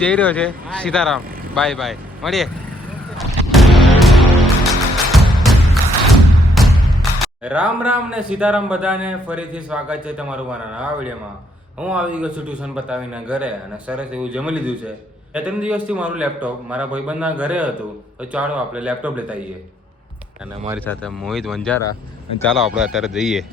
જઈ રહ્યો છે સીતારામ. બાય બાય, મળીએ. રામ રામ ને સીતારામ બધાને. ફરીથી સ્વાગત છે તમારું મારા નવા વિડીયોમાં. હું આવી ગયો છું ટ્યુશન પતાવીને ઘરે અને સરસ એવું જમી લીધું છે. 3 દિવસથી મારું લેપટોપ મારા ભાઈબંધના ઘરે હતું, તો ચાલો આપણે લેપટોપ લેતા આવીએ. અને અમારી સાથે મોહિત વંજારા. ચાલો આપણે અત્યારે જઈએ.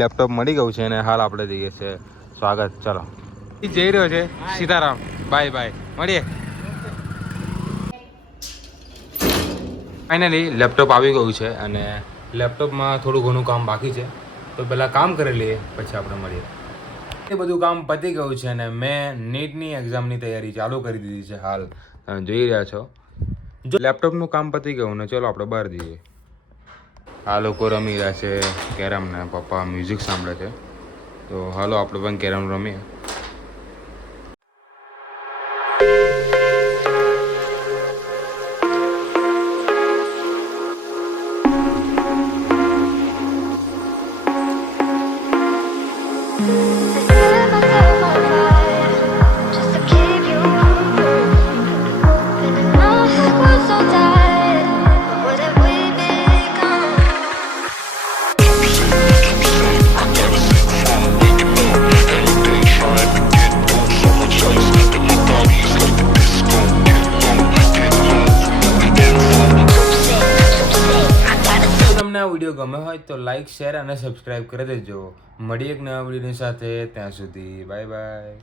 લેપટોપ મળી ગયું છે અને હાલ આપણે જઈએ છે સ્વાગત. ચલો, જઈ રહ્યો છે સીતારામ. બાય બાય, મળીએ. ફાઇનલી લેપટોપ આવી ગયું છે અને લેપટોપમાં થોડું ઘણું કામ બાકી છે, તો પહેલાં કામ કરી લઈએ પછી આપણે મળીએ. એ બધું કામ પતી ગયું છે અને મેં નીટની એક્ઝામની તૈયારી ચાલુ કરી દીધી છે. હાલ તમે જોઈ રહ્યા છો. જો લેપટોપનું કામ પતી ગયું ને ચલો આપણે બહાર જઈએ. આ લોકો રમી રહ્યા છે કેરમ ને પપ્પા મ્યુઝિક સાંભળે છે, તો હાલો આપણે પણ કેરમ રમીએ. વિડીયો ગમે હોય તો લાઈક, શેર અને સબસ્ક્રાઇબ કરી દેજો. મળીએ એક નવા વિડીયોની સાથે. ત્યાં સુધી બાય બાય.